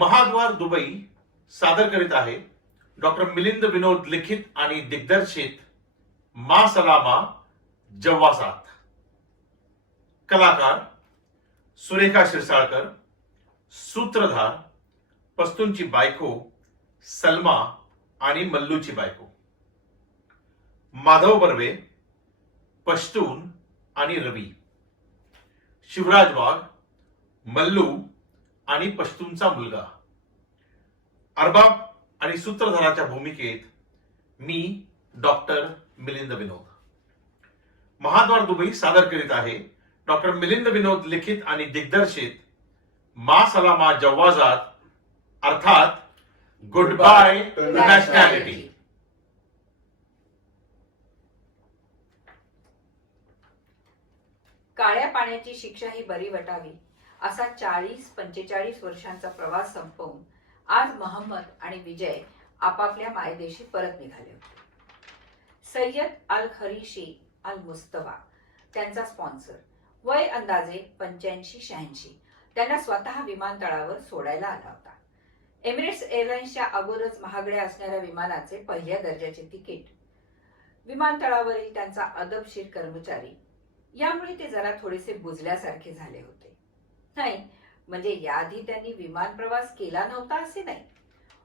महाद्वार Dubai सादर करीत आहे डॉक्टर मिलिंद विनोद लिखित आणि दिग्दर्शित मा सलामा जव्वासात. कलाकार सुरेखा शिरसाळकर, सूत्रधार पस्तूंची बायको सलमा आणि मल्लूची बायको, माधव बर्वे पश्तून आणि रवी, शिवराज वाघ मल्लू आणि पश्तूनचा मुलगा, अरबाब आणि सूत्रधाराच्या भूमिकेत मी डॉक्टर मिलिंद विनोद. महाद्वार दुबई सादर करीत आहे डॉक्टर मिलिंद विनोद लिखित आणि दिग्दर्शित मा सलामा जव्वाजात अर्थात गुड बाय टू नॅशनॅलिटी. काळ्या पाण्याची शिक्षा ही बरी वटावी असा 40-45 वर्षांचा प्रवास संपवून आज मोहम्मद आणि विजय आपापल्या मायदेशी परत निघाले होते. सय्यद अल खरीशी अल मुस्तफा त्यांचा स्पॉन्सर, वय अंदाजे 85-86, त्यांना स्वतः विमानतळावर सोडायला आला होता. एमिरेट्स एअरलाइन्सच्या अगोदरच महागड्या असणाऱ्या विमानाचे पहिल्या दर्जाचे तिकीट, विमानतळावरील त्यांचा अदबशीर कर्मचारी, यामुळे ते जरा थोडेसे बुजल्यासारखे झाले होते. नाही म्हणजे याआधी त्यांनी विमान प्रवास केला नव्हता असे नाही,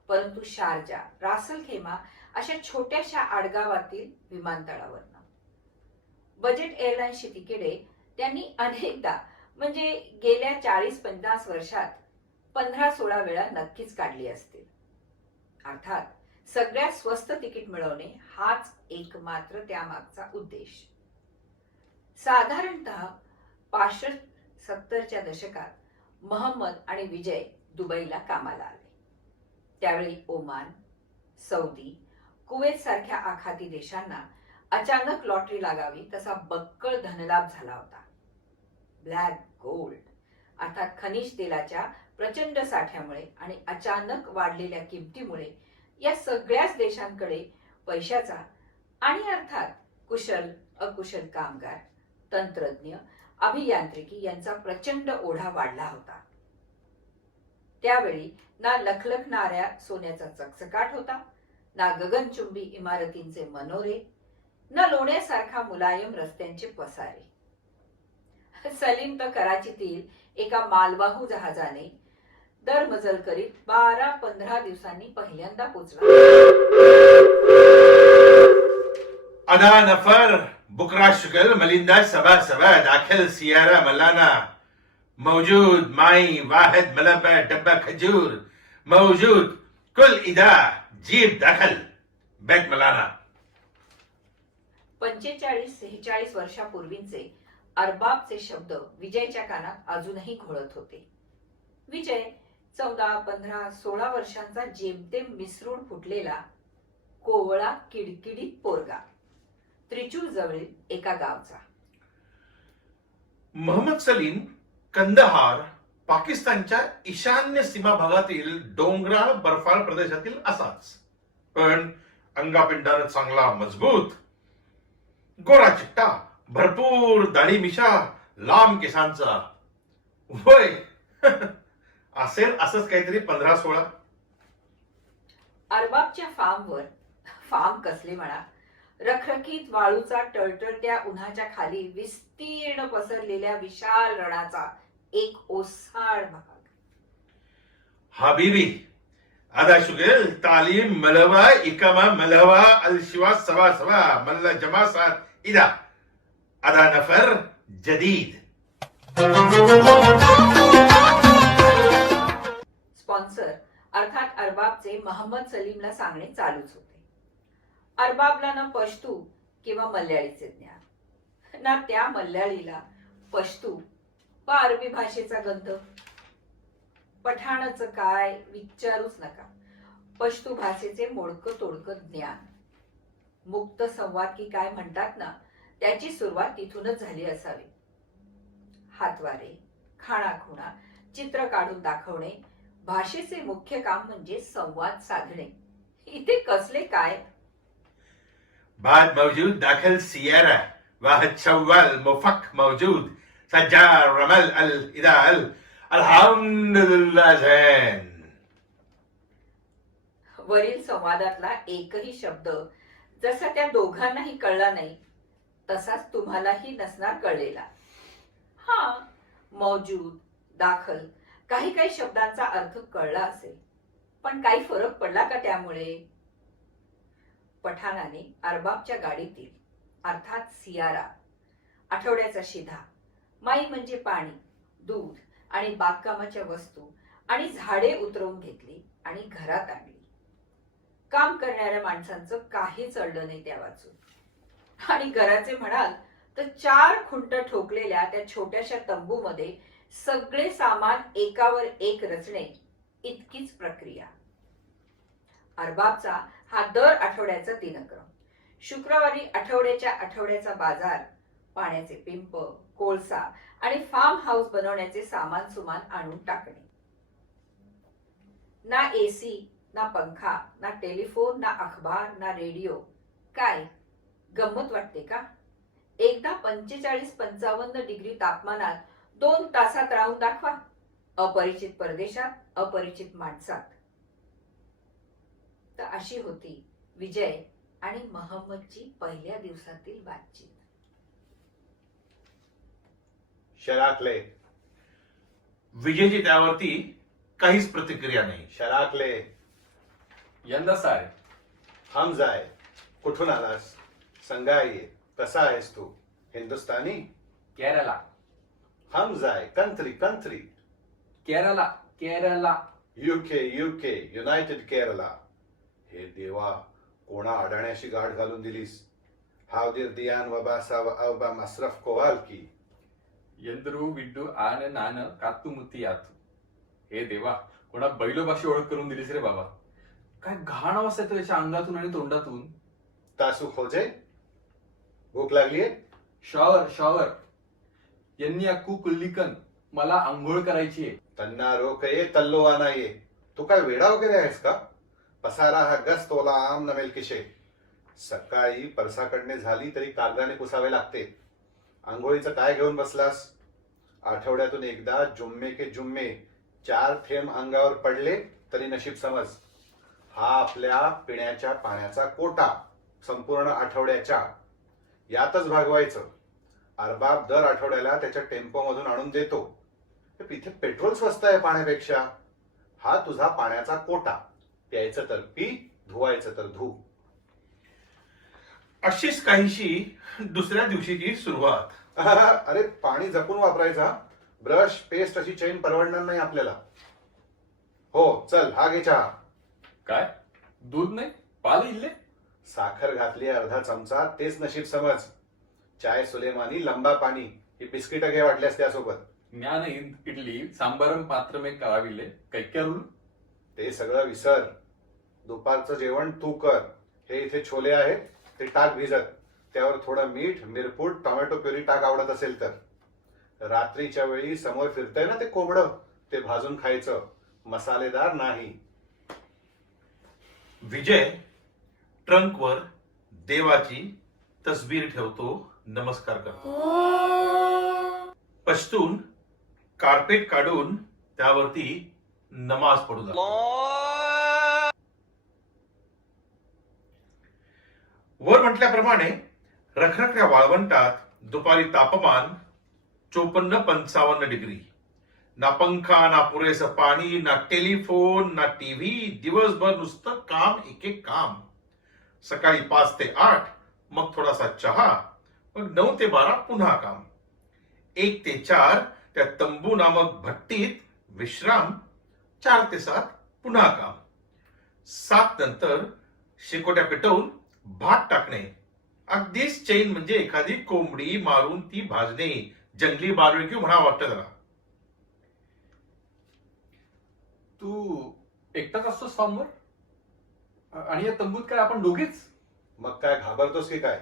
परंतु शारजा, रासल खेमा अशा छोट्याशा आडगावातील विमानतळावरनं बजेट एअरलाइन्सची तिकिटे त्यांनी अनेकदा म्हणजे गेल्या 40-50 वर्षात 15-16 वेळा नक्कीच काढली असतील. अर्थात सगळ्यात स्वस्त तिकीट मिळवणे हाच एकमात्र त्यामागचा उद्देश. साधारणतः 65-70च्या दशकात मोहम्मद आणि विजय दुबईला कामाला आले. त्यावेळी ओमान, सौदी, कुवेत सारख्या आखाती देशांना अचानक लॉटरी लागावी तसा बक्कळ धनलाभ झाला होता. ब्लॅक गोल्ड अर्थात खनिज तेलाच्या प्रचंड साठ्यामुळे आणि अचानक वाढलेल्या किमतीमुळे या सगळ्याच देशांकडे पैशाचा आणि अर्थात कुशल अकुशल कामगार, तंत्रज्ञ, अभियांत्रिकी यांचा प्रचंड ओढा वाढला होता. त्यावेळी ना लखलखणाऱ्या सोन्याचा चकचकाट होता, ना गगनचुंबी इमारतींचे मनोरे, ना लोण्यासारखा मुलायम रस्त्यांचे पसारे. सलीम तर कराचीतील एका मालवाहू जहाजाने दरमजल करीत 12-15 दिवसांनी पहिल्यांदा पोचला. अदा नफर बुकरा शुगल मलिंदा सबा सबा दाखिल सियारा मलाना मौजूद माई वाहिद मलबा डब्बा खजूर मौजूद कुल इदा जीब दाखल बैत मलाना. 45-46 वर्षापूर्वीचे अरबाबचे शब्द विजयच्या कानात अजूनही घोळत होते. विजय 14-15-16 वर्षांचा जेमतेम मिसरूड फुटलेला कोवळा किडकिडीत पोरगा, त्रिचूर जवळील एका गावचा. मोहम्मद सलीम कंदहार पाकिस्तानच्या ईशान्य सीमा भागातील डोंगराळ बर्फाळ प्रदेशातील असाच, पण अंगापिंडानं चांगला मजबूत, गोरा चिट्टा, भरपूर दाढी मिशा, लांब केसांचा. वय असेल असंच काहीतरी 15-16. अरबाबच्या फार्म कसले म्हणा, रखरखीत वाळूचा टळटळत्या उन्हाच्या खाली विस्तीर्ण पसरलेल्या विशाल रणाचा एक ओसाड भाग. हबीबी आदा शुगल तालीम मलवा इकामा मलवा अलशिवा सवा सवा मल्ला जमासात इदा आदा नफर जदीद. स्पॉन्सर अर्थात अरबाबचे मोहम्मद सलीमला सांगणे चालूच होते. अरबाबला ना पश्तू किंवा मल्याळीचे ज्ञान, ना त्या मल्याळीला पश्तू व अरबी भाषेचा गंध. पठाणचं काय विचारूच नका. पश्तू भाषेचे मोडकं तोडकं ज्ञान, मुक्त संवाद की काय म्हणतात ना, त्याची सुरुवात तिथूनच झाली असावी. हातवारे, खाणाखुणा, चित्र काढून दाखवणे, भाषेचे मुख्य काम म्हणजे संवाद साधणे. इथे कसले काय. बाद मौजूद दाखिल सियारा वाहिद शव्वाल मुफक मौजूद सज्जार रमल अल इदाल अल्हम्दुलिल्लाह जैन. वरील संवादातला एकही शब्द जसा त्या दोघांनाही कळला नाही तसाच तुम्हालाही नसणार कळलेला. हा, मौजूद, दाखल काही काही शब्दांचा अर्थ कळला असेल, पण काही फरक पडला का त्यामुळे? पठाणाने अरबाबच्या गाडीतील अर्थात सियारा, आठवड्याचा शिधा, माई म्हणजे पाणी, दूध आणि बागकामाच्या वस्तू आणि झाडे उतरवून घेतली आणि घरात आणली. काम करणाऱ्या माणसांचं काही चढलं नाही त्या वाचून. आणि घराचे म्हणाल तर 4 खुंट ठोकलेल्या त्या छोट्याशा तंबूमध्ये सगळे सामान एकावर एक रचणे इतकीच प्रक्रिया. अरबाबचा हा दर आठवड्याचा दिनक्रम. शुक्रवारी आठवड्याचा बाजार, पाण्याचे पिंप, कोळसा आणि फार्म हाऊस बनवण्याचे सामान सुमान आणून टाकणे. ना एसी, ना पंखा, ना टेलिफोन, ना अखबार, ना रेडिओ. काय गंमत वाटते का? एकदा 45-55 डिग्री तापमानात 2 तासात राहून दाखवा, अपरिचित परदेशात, अपरिचित माणसात. तर अशी होती विजय आणि महम्मदची पहिल्या दिवसातील बातचीत. शराकले. विजयची त्यावरती काहीच प्रतिक्रिया नाही. शराकले. यंदा सारे. हमजाय. कुठून आलास? संगाई. कसा आहेस तू? हिंदुस्तानी? केरला. हमजाय. Country country. Kerala. Kerala. UK UK. United Kerala. हे देवा, कोणा अडाण्याशी गाठ घालून दिलीस? हावदीर दियान वबासा व अवबा मसरफ कोवाल की. यंद्रू विड्डू आन नान कातू मुती यातू. हे देवा, कोणा बैलोबाशी ओळख करून दिलीस रे बाबा. काय घाण आवाज येतो त्याच्या अंगातून आणि तोंडातून. तासू खोजे. भूक लागलीये? Shower shower. यांनी अक्कू कुल्लिकन. मला आंघोळ करायची आहे. तन्ना रोकये तल्लोवाना ये. तू काय वेडा वगैरे आहेस का? पसारा हा गस तोला आम नमेल किशे. सकाळी परसाकडणे झाली तरी कागदाने पुसावे लागते. आंघोळीचं काय घेऊन बसलास? आठवड्यातून एकदा जुम्मे के जुम्मे 4 थेंब अंगावर पडले तरी नशीब समज. हा आपल्या पिण्याच्या पाण्याचा कोटा संपूर्ण आठवड्याच्या यातच भागवायचं. अरबाब दर आठवड्याला त्याच्या टेम्पो मधून आणून देतो. इथे पेट्रोल स्वस्त आहे पाण्यापेक्षा. हा तुझा पाण्याचा कोटा. प्यायचं तर पी, धुवायचं तर धु. अशीच काहीशी दुसऱ्या दिवशीची सुरुवात. अरे पाणी जपून वापरायचा. ब्रश, पेस्ट अशी चेन परवडणार नाही आपल्याला. हो चल, हा घे चहा. काय दूध नाही? पाल इल्ले? साखर घातली अर्धा चमचा, तेच नशीब समज. चाय सुलेमानी लंबा पाणी. ही बिस्किटं घे वाटल्यास त्यासोबत. ज्ञान इडली सांबारम पात्र में कराविले कैक्या रूल. ते सगळं विसर. दुपारचं जेवण तू कर. हे इथे छोले आहेत, ते टाक भिजत. त्यावर थोडं मीठ, मिरपूड, टोमॅटो प्युरी टाक आवडत असेल तर. रात्रीच्या वेळी समोर फिरतंय ना ते कोंबडं, ते भाजून खायचं, मसालेदार नाही. विजय ट्रंकवर देवाची तस्बीर ठेवतो, नमस्कार करतो. पश्तून कार्पेट काढून त्यावरती नमाज पडू लागतो. वर म्हटल्याप्रमाणे रखरखल्या वाळवंटात दुपारी तापमान 54-55 डिग्री. ना पंखा, ना पुरेसं पाणी, ना टेलिफोन, ना टीव्ही. दिवसभर नुसतं काम, एक काम. सकाळी 5 ते 8, मग थोडासा चहा, मग 9 ते 12 पुन्हा काम. 1 ते 4 त्या तंबू नामक भट्टीत विश्राम. 4 ते 7 पुन्हा काम. 7 नंतर शेकोट्या पेटवून भात टाकणे. अगदीच चैन म्हणजे एखादी कोंबडी मारून ती भाजणे. जंगली बार्बेक्यू म्हणा वाटतं त्याला. तू एकटाच असतोस फार्मवर? आणि या तंबूत काय आपण दोघेच? मग काय घाबरतोस की काय?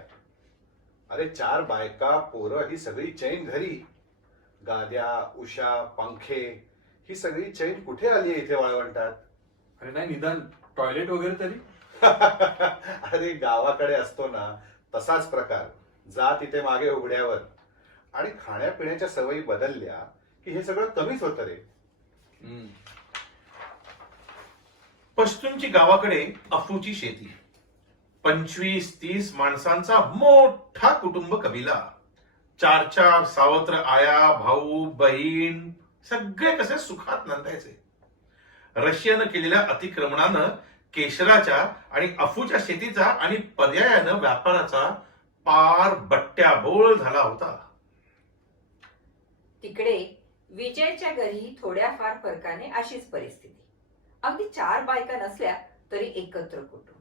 अरे 4 बायका, पोरं, ही सगळी चैन घरी. गाद्या, उशा, पंखे, ही सगळी चैन कुठे आली आहे इथे वाळवंटात? अरे नाही, निदान टॉयलेट वगैरे तरी. अरे गावाकडे असतो ना तसाच प्रकार. जा तिथे मागे उघड्यावर. आणि खाण्यापिण्याच्या सवयी बदलल्या की हे सगळं कमीच होतं रे. पश्तूंची गावाकडे अफूची शेती, 25-30 माणसांचा मोठा कुटुंब कबिला, 4-4 सावत्र आया, भाऊ, बहीण, सगळे कसे सुखात नांदायचे. रशियानं केलेल्या अतिक्रमणानं केशराच्या आणि अफूच्या शेतीचा आणि पर्यायानं व्यापाराचा पार बट्ट्याबोळ झाला होता. तिकडे विजयच्या घरीही थोड्याफार फरकाने अशीच परिस्थिती. अगदी 4 बायका नसल्या तरी एकत्र कुटुंब,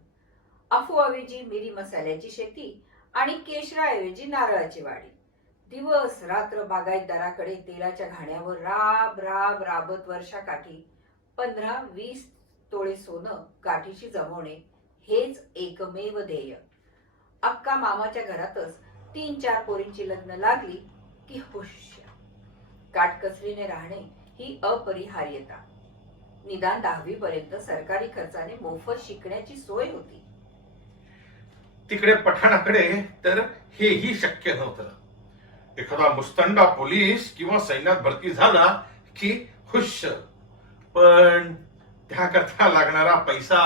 अफूऐवजी मिरी मसाल्याची शेती आणि केशराऐवजी नारळाची वाडी. दिवस रात्र बागायतदाराकडे तेलाच्या घाण्यावर राबत वर्षाकाठी 15-20 तोळे सोनं गाठीशी जमवणे हेच एकमेव ध्येय. अक्का मामाच्या घरातच 3-4 पोरींची लग्न लागली की हुश्य. काटकसरीने राहणे ही अपरिहार्यता. निदान 10वी पर्यंत सरकारी खर्चाने मोफत शिकण्याची सोय होती. तिकडे पठाणाकडे तर हेही शक्य नव्हतं. एखादा मुस्तंडा पोलीस किंवा सैन्यात भरती झाला की हुश्य, पण त्याकरता लागणारा पैसा,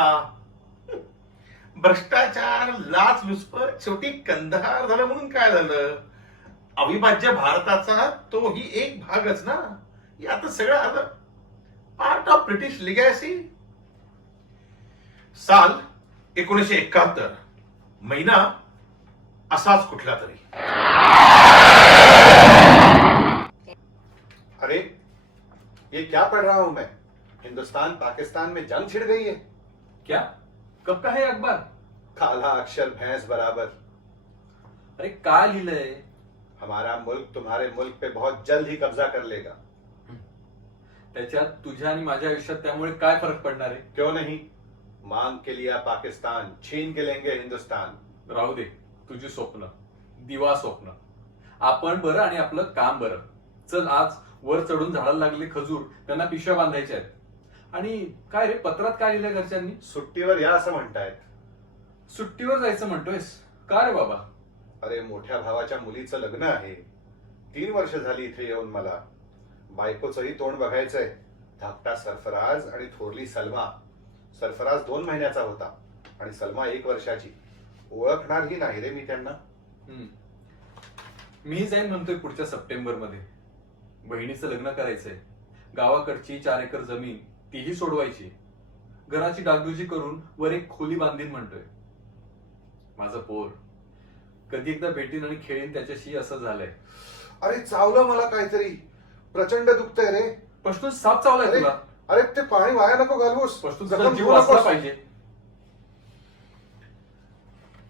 भ्रष्टाचार, लाचलुचपत, शेवटी कंदहार झालं म्हणून काय झालं, अविभाज्य भारताचा तोही एक भागच ना. यात सगळं आलं. Part of British legacy. साल 1971, महिना असाच कुठला तरी. अरे ये क्या पढ़ रहा हूं मैं? हिंदुस्तान पाकिस्तान में जंग छिड़ गई है. क्या? कब का है अखबार? काला अक्षर भैंस बराबर. अरे काय लिहिलंय? हमारा मुल्क तुम्हारे मुल्क पे बहुत जल्द ही कब्जा कर लेगा. त्याच्यात तुझ्या आणि माझ्या आयुष्यात त्यामुळे काय फरक पडणार आहे? क्यों नहीं? मांग के लिया पाकिस्तान, छीन के लेंगे हिंदुस्तान. राहू दे तुझी स्वप्न, दिवा स्वप्न. आपण बरं आणि आपलं काम बरं. चल, आज वर चढून झाडाला लागले खजूर त्यांना पिशव्या बांधायच्या आहेत. आणि काय रे, पत्रात काय लिहिलंय घरच्यांनी? सुट्टीवर या असं म्हणतायत. सुट्टीवर जायचं म्हणतोयस? का रे बाबा? अरे मोठ्या भावाच्या मुलीचं लग्न आहे. 3 वर्ष झाली इथे येऊन मला. बायकोचंही तोंड बघायचंय. धाकटा सरफराज आणि थोरली सलमा. सरफराज 2 महिन्याचा होता आणि सलमा 1 वर्षाची. ओळखणारही नाही रे मी त्यांना. मी जाईन म्हणतोय पुढच्या सप्टेंबर मध्ये. बहिणीचं लग्न करायचंय. गावाकडची 4 एकर जमीन तीही सोडवायची. घराची डागडुजी करून वर एक खोली बांधीन म्हणतोय. माझं पोर कधी एकदा भेटीन आणि खेळीन त्याच्याशी असं झालंय. अरे चावलं मला काहीतरी. प्रचंड दुखतंय रे. पश्तून साप चावलाय अरे, तुला. अरे ते पाणी वाया नको घालवूस. पश्तून जखम जीव घेऊ वाचला नकोस. पाहिजे.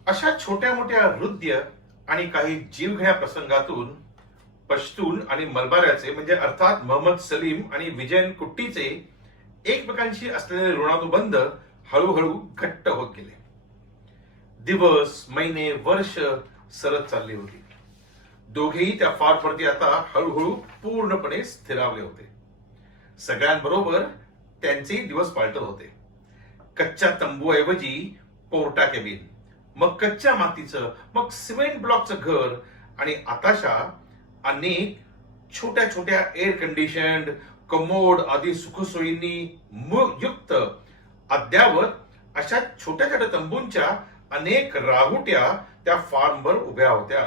अशा छोट्या मोठ्या हृदय आणि काही जीवघेण्या प्रसंगातून पश्तून आणि मलबाऱ्याचे म्हणजे अर्थात मोहम्मद सलीम आणि विजयन कुट्टीचे एकमेकांशी असलेले ऋणानुबंध हळूहळू घट्ट होत गेले. दिवस, महिने, वर्ष सरत चालली होती. दोघेही त्या फारफरती आता हळूहळू पूर्णपणे स्थिरावले होते. सगळ्यांबरोबर त्यांचेही दिवस पालटत होते. कच्च्या तंबूऐवजी पोर्टा केबिन, मग कच्च्या मातीचं, मग सिमेंट ब्लॉकचं घर आणि आताशा अनेक छोट्या छोट्या एअर कंडिशन्ड, कमोड आदी सुखसोयींनी युक्त अद्यावत अशा छोट्या छोट्या तंबूंच्या अनेक राहुट्या त्या फार्मवर उभ्या होत्या.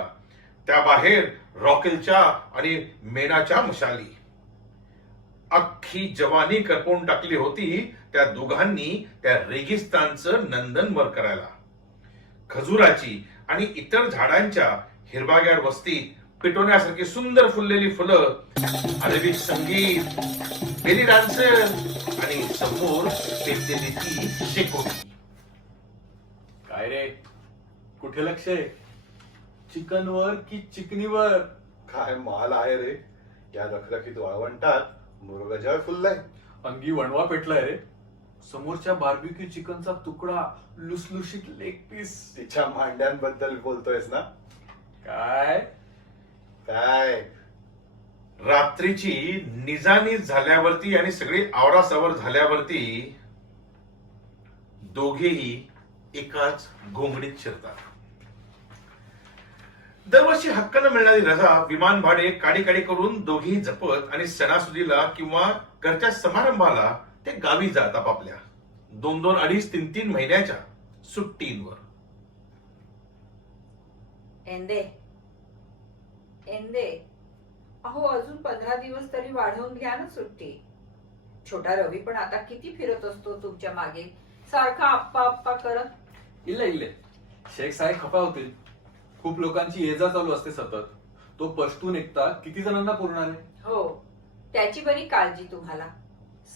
त्या बाहेर रॉकेलच्या आणि मेणाच्या मशाली. अख्खी जवानी करपवून टाकली होती त्या दोघांनी त्या रेगिस्तानचं नंदनवर करायला. खजुराची आणि इतर झाडांच्या हिरवागार वस्तीत पिटवण्यासारखी सुंदर फुललेली फुलं, अरेबिक संगीत, बेली डान्सर आणि समोर पेटलेली ती शेकोटी. काय रे, कुठे लक्ष आहे? चिकनवर की चिकनीवर? काय माल आहे रे. या रखरखीत वाळवंटात मुरगजळ फुललाय. अंगी वणवा पेटलाय रे. समोरच्या बार्बिक्यू चिकनचा तुकडा, लुसलुशीत लेग पीस. तिच्या मांड्यांबद्दल बोलतोयस ना? काय काय रात्रीची निजानीज झाल्यावरती आणि सगळी आवरासावर झाल्यावरती दोघेही एकाच घोंगडीत शिरतात. दरवर्षी हक्कानं मिळणारी रजा, विमान भाडे काडी काडी करून दोघेही जपत आणि सणासुदीला किंवा घरच्या समारंभाला ते गावी जात आपापल्या. दोन दोन अडीच तीन तीन महिन्याच्या सुट्टींवर. एंदे एंदे अहो, अजून 15 दिवस तरी वाढवून घ्या ना सुट्टी. छोटा रवी पण आता किती फिरत असतो तुमच्या मागे, सारखा आप्पा आप्पा करत. इल्ले इल्ले शेख साहेब खपा होतील. खूप लोकांची ये जा चालू असते सतत. तो पशतून एकटा किती जणांना पुरणार आहे? हो, त्याची बरी काळजी तुम्हाला.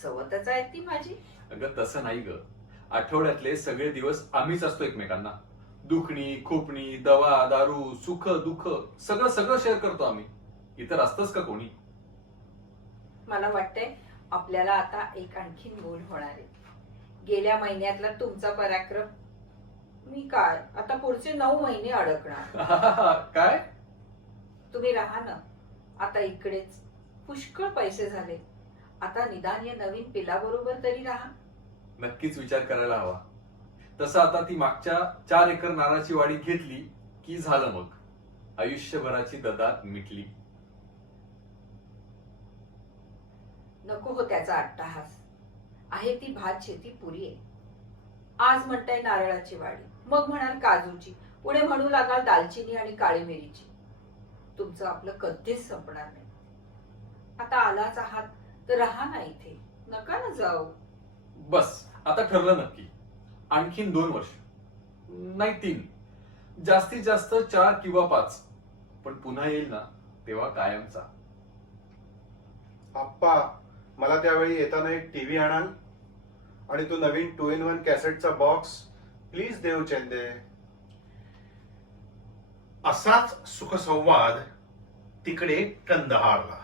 सवतच आहे ती माझी. अगं तसं नाही ग. आठवड्यातले सगळे दिवस आम्हीच असतो एकमेकांना. दुखणी खोपणी दवा दारू सुख दुःख सगळं सगळं शेअर करतो आम्ही. इतर असतंच का कोणी? मला वाटतंय आपल्याला आता एक आणखीन गोल होणार आहे. गेल्या महिन्यातला तुमचा पराक्रम मी काय आता पुढचे 9 महिने अडकणार. काय? तुम्ही राहा ना आता इकडेच. पुष्कळ पैसे झाले. आता निदान या नवीन पिलाबरोबर तरी राहा. नक्कीच विचार करायला हवा. तसं आता ती मागच्या 4 एकर नारळाची वाडी घेतली की झालं मग. आयुष्यभराची ददात मिटली. नको हो त्याचा अट्टहास. आहे ती भात शेती पुरी आहे. आज म्हणताय नारळाची वाडी, मग म्हणाल काजूची, पुढे म्हणू लागाल दालचिनी आणि काळी मिरीची. तुमचं आपलं कधीच संपणार नाही. आता आलाच आहात तर राहा ना इथे, नका ना जाऊ. बस आता ठरलं नक्की. आणखीन 2 वर्ष नाही 3, जास्तीत जास्त 4 किंवा 5. पण पुन्हा येईल ना तेव्हा कायमचा. आप्पा, मला त्यावेळी येताना एक टीव्ही आणाल आणि तो नवीन 2-in-1 कॅसेटचा बॉक्स प्लीज देव चेंदे. असाच सुखसंवाद तिकडे कंदहारला.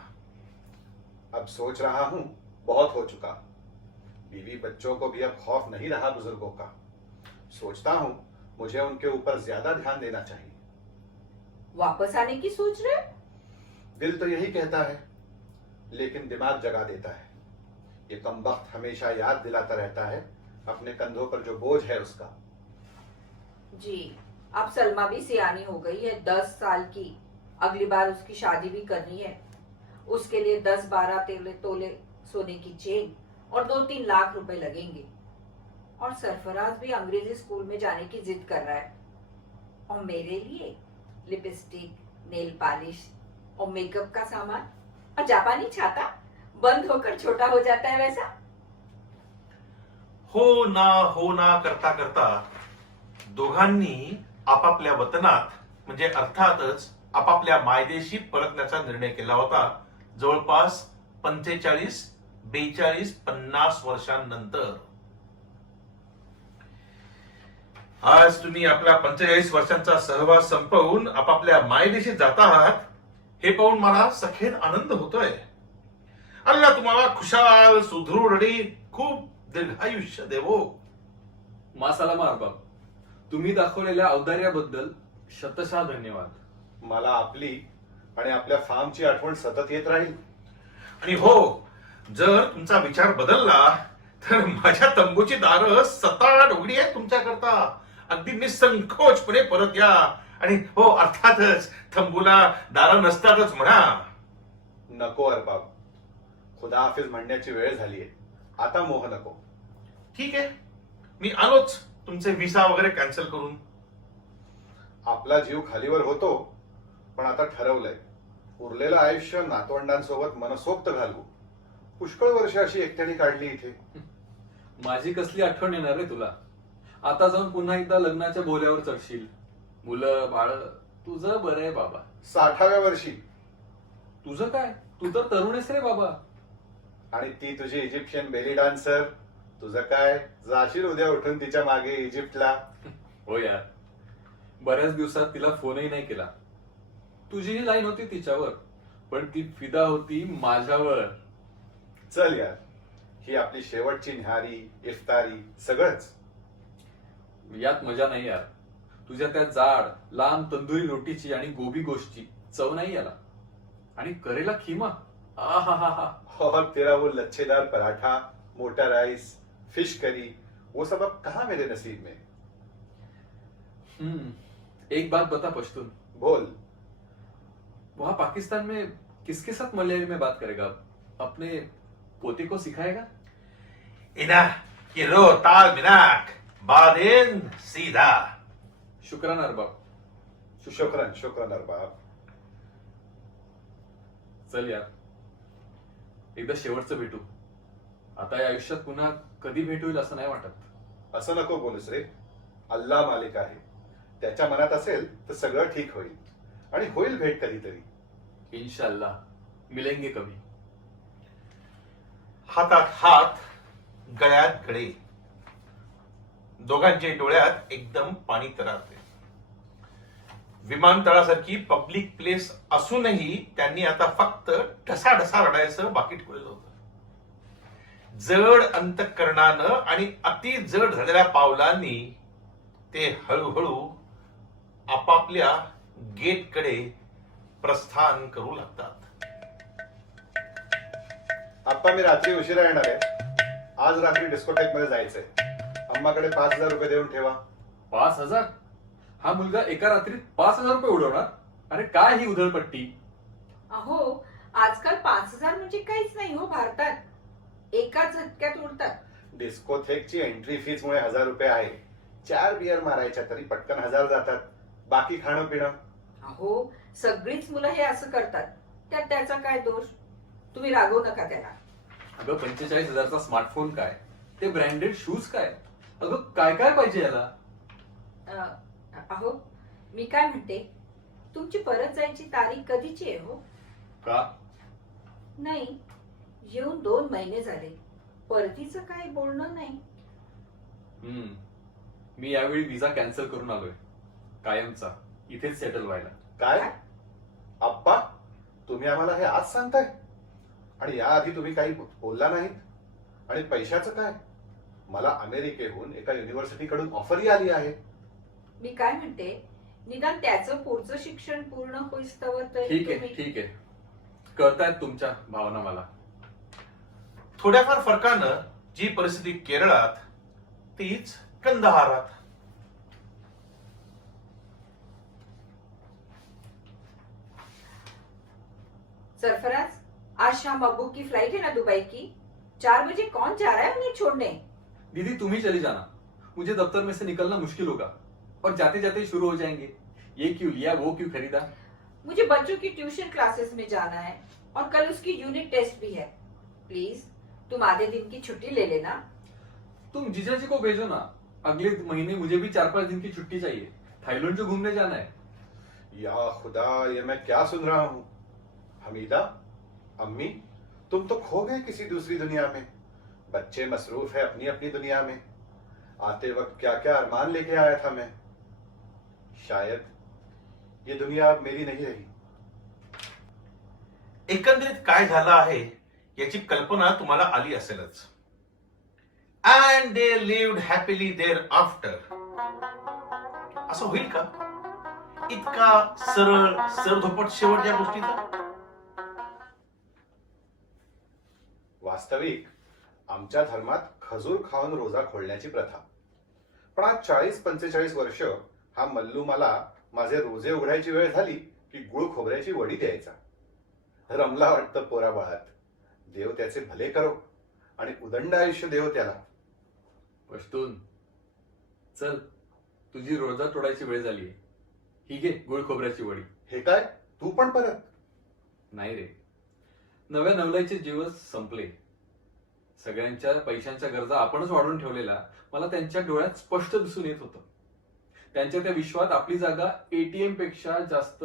अब सोच रहा हूं बहुत हो चुका. बीवी बच्चों को भी अब खौफ नहीं रहा बुजुर्गों का. सोचता हूं मुझे उनके ऊपर ज्यादा ध्यान देना चाहिए. वापस आने की सोच रहे? दिल तो यही कहता है, लेकिन दिमाग जगा देता है. ये कमबख्त हमेशा याद दिलाता रहता है अपने कंधों पर जो बोझ है उसका. जी, अब सलमा भी सियानी हो गई है, 10 साल की. अगली बार उसकी शादी भी करनी है. उसके लिए 10-12 तोले सोने की चेन और 2-3 लाख रुपए लगेंगे. और सरफराज भी अंग्रेजी स्कूल में जाने की जिद कर रहा है. और मेरे लिए लिपस्टिक, नेल पॉलिश और मेकअप का सामान और जापानी छाता बंद होकर छोटा हो जाता है वैसा. हो ना करता करता दोघांनी आपापल्या वतनात म्हणजे अर्थातच आपापल्या मायदेशी परतण्याचा निर्णय केला होता. जवळपास 45, 42, 50 वर्षांनंतर. आज तुम्ही आपला 45 वर्षांचा सहवास संपवून आपापल्या मायदेशी जात आहात हे पाहून मला सखेन आनंद होतोय. अल्लाह तुम्हाला खुशाल सुदृढ आणि खूप दीर्घायुष्य देवो. मासाला अरबाब, तुम्ही दाखवलेल्या औदार्याबद्दल शतशः धन्यवाद. मला आपली आणि आपल्या फार्मची आठवण सतत येत राहील. आणि हो, जर तुमचा विचार बदलला तर माझ्या तंबूची दारं सताड उघडी आहेत तुमच्याकरता. अगदी निसंकोचपणे परत या. आणि हो, अर्थातच तंबूला दारं नसतातच म्हणा. नको अरबाब, खुदा हाफिज म्हणण्याची वेळ झालीये. आता मोह नको. ठीक आहे, मी आलोच तुमचे व्हिसा वगैरे कॅन्सल करून. आपला जीव खालीवर होतो, पण आता ठरवलंय उरलेलं आयुष्य नातवंडांसोबत मनसोक्त घालवू. पुष्कळ वर्ष अशी एकट्याने काढली इथे. माझी कसली आठवण येणार रे तुला? आता जाऊन पुन्हा एकदा लग्नाच्या बोल्यावर चढशील. मुलं बाळ तुझं बरं आहे बाबा. 60व्या वर्षी. तुझं काय, तू तर तरुण आहेस रे बाबा. आणि ती तुझी इजिप्शियन बेली डान्सर. तुझं काय, जाशील उद्या उठून तिच्या मागे इजिप्तला. हो यार, बऱ्याच दिवसात तिला फोनही नाही केला. तुझीही लाईन होती तिच्यावर, पण ती फिदा होती माझ्यावर. चल यार, ही आपली शेवटची न्याहारी, इफ्तारी सगळंच. यात मजा नाही यार. तुझ्या त्या जाड लांब तंदुरी रोटीची आणि गोबी गोश्तची चव नाही याला. आणि करेला खीमा, आहाहाहा. और तेरा वो लच्छेदार पराठा, मोटा राइस, फिश करी, वो सब अब कहाँ मेरे नसीब में. एक बात बता पश्तून. बोल. वहां पाकिस्तान में किसके साथ मलयाली में बात करेगा? अपने पोते को सिखाएगा? इना कि रो ताल बिनाक बादेन सीधा. शुक्रान अरबाब. शुक्रन शुक्रन अरबाब. चल यार, एकदा शेवटचं भेटू. आता या आयुष्यात पुन्हा कधी भेट होईल असं नाही वाटत. असं नको बोलूस रे. अल्लाह मालिक आहे. त्याच्या मनात असेल तर सगळं ठीक होईल. आणि होईल भेट कधीतरी. इन्शाल्लाह मिलेंगे कभी. हातात हात, गळ्यात गळे. दोघांचे डोळ्यात एकदम पाणी तरळते. विमानतळासारखी पब्लिक प्लेस असूनही त्यांनी आता फक्त ढसाढसा रडायचं बाकी ठेवलेलं होतं. जड अंतःकरणानं आणि अति जड झालेल्या पावलांनी ते हळूहळू आपापल्या गेटकडे प्रस्थान करू लागतात. आप्पा, मी रात्री उशिरा येणार आहे. आज रात्री डिस्कोटेक मध्ये जायचंय. अम्माकडे 5,000 रुपये देऊन ठेवा. 5,000? हा मुलगा एका रात्रीत 5,000 रुपये उडवणार? अरे काय ही उधळपट्टी. अहो, आजकाल 5,000 म्हणजे काहीच नाही हो भारतात. एका झटक्यात उडतात. डिस्कोथेकची एंट्री फीज मुळे 1,000 रुपये आहे. 4 बियर मारायच्या तरी पटकन 1,000 जातात. बाकी खाणं पिणं. अहो, सगळीच मुलं हे असं करतात. त्यात त्याचा काय दोष? तुम्ही रागवू नका त्याला. अगं 45,000चा स्मार्टफोन काय, ते ब्रँडेड शूज काय, अगं काय काय पाहिजे याला. अहो, मी काय म्हणते, तुमची परत जायची तारीख कधीची आहे हो? का? नाही, येऊन 2 महिने झाले. परतीचं काही बोलणं नाही. मी यावेळी विजा कॅन्सल करून आलोय, कायमचा, इथेच सेटल व्हायला. काय आप्पा, तुम्ही आम्हाला हे आज सांगताय? आणि याआधी तुम्ही काही बोलला नाहीत? आणि पैशाचं काय? मला अमेरिकेहून एका युनिव्हर्सिटीकडून ऑफरही आली आहे. मी काय म्हणते, निदान त्याचं पुढचं शिक्षण पूर्ण होईस्तवर तरी ठीक आहे तुम्ही- ठीक आहे, कळतायत तुमच्या भावना मला. थोड्याफार फरकानं जी परिस्थिती केरळात तीच कंदहारात. सरफराज, आज शाम अब्बू की फ्लाइट है ना दुबई की. 4 बजे कौन जा रहा है उन्हें छोड़ने? दीदी तुम ही चली जाना, मुझे दफ्तर में से निकलना मुश्किल होगा और जाते जाते शुरू हो जाएंगे, ये क्यों लिया वो क्यों खरीदा. मुझे बच्चों की ट्यूशन क्लासेस में जाना है और कल उसकी यूनिट टेस्ट भी है. प्लीज तुम आधे दिन की छुट्टी ले लेना. तुम जीजाजी को भेजो ना, अगले महीने मुझे भी 4-5 दिन की छुट्टी चाहिए, थाईलैंड जो घूमने जाना है. या खुदा, ये मैं क्या सुन रहा हूँ. हमीदा, अम्मी, तुम तो खो गए किसी दूसरी दुनिया में. बच्चे मसरूफ है अपनी अपनी दुनिया में. आते वक्त क्या क्या अरमान लेके आया था मैं. शायद ये दुनिया अब मेरी नहीं रही. एकंदरीत काय झालं आहे याची कल्पना तुम्हाला आली असेलच. And they lived happily there after. असं होईल का? इतका सरळ सरधोपट शेवट या गोष्टीचा. वास्तविक आमच्या धर्मात खजूर खाऊन रोजा खोलण्याची प्रथा. पण आज 40-45 वर्ष हा मल्लू मला माझे रोजे उघडायची वेळ झाली की गुळ खोबऱ्याची वडी द्यायचा. रमला वाटतं पोरा बाळात. देव त्याचे भले करो आणि उदंड आयुष्य देव त्याला. पश्तून, चल तुझी रोजा तोडायची वेळ झालीये, ही घे गुळ खोबऱ्याची वडी. हे काय, तू पण परत? नाही रे, नव्या नवलाईचे दिवस संपले. सगळ्यांच्या पैशांच्या गरजा आपणच वाढवून ठेवलेला मला त्यांच्या डोळ्यात स्पष्ट दिसून येत होतं. त्यांच्या त्या विश्वात आपली जागा एटीएम पेक्षा जास्त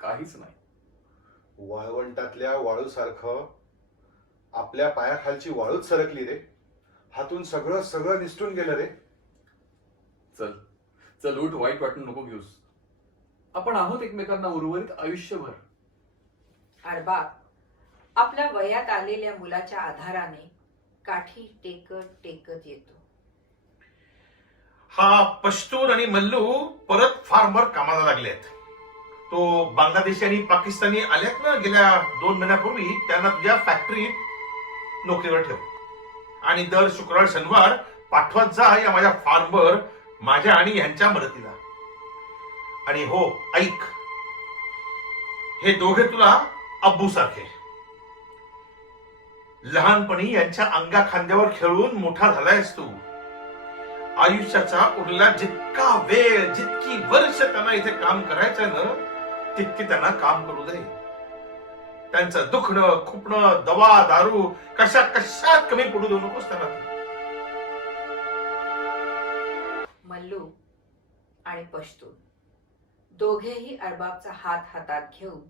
काहीच नाही. वाळवंटातल्या वाळूसारखं आपल्या पायाखालची वाळूच सरकली रे. हातून सगळं सगळं निसटून गेलं रे. चल चल उठ, वाईट वाटून नको घेऊस. आपण आहोत एकमेकांना उर्वरित आयुष्यभर. अरबाब, आपल्या वयात आलेल्या मुलाच्या आधाराने काठी टेकत टेकत येतो. हा पश्तून आणि मल्लू परत फार्मवर कामाला लागलेत. तो बांगलादेशी आणि पाकिस्तानी आल्यात ना गेल्या 2 महिन्यापूर्वी, त्यांना तुझ्या फॅक्टरीत नोकरीवर ठेव आणि दर शुक्रवार शनिवार पाठवत जा या माझ्या फार्मवर माझ्या आणि ह्यांच्या मदतीला. आणि हो ऐक, हे दोघे तुला अब्बू सारखे. लहानपणी यांच्या अंगा खांद्यावर खेळून मोठा झालायस तू. आयुष्याचा उरला जितका वेळ, जितकी वर्ष त्यांना इथे काम करायचंय ना, तितकी त्यांना काम करू दे. त्यांचं दुखणं, खुपणं, दवा दारू कशात कमी पडू देऊ नकोस त्यांना. मल्लू आणि पश्तून दोघेही अरबाबचा हात हातात घेऊन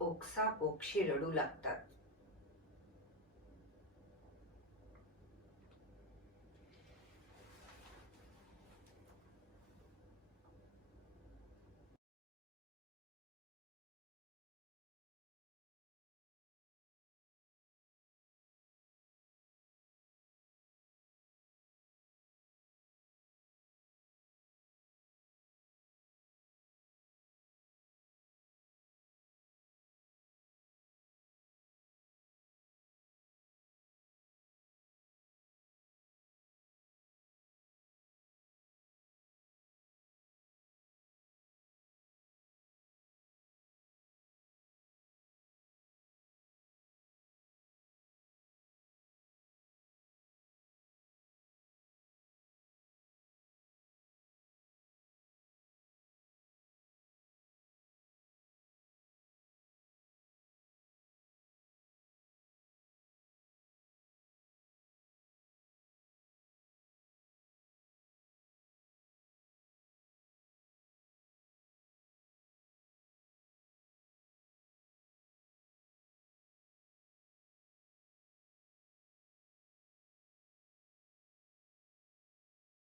ओक्साबोक्षी रडू लागतात.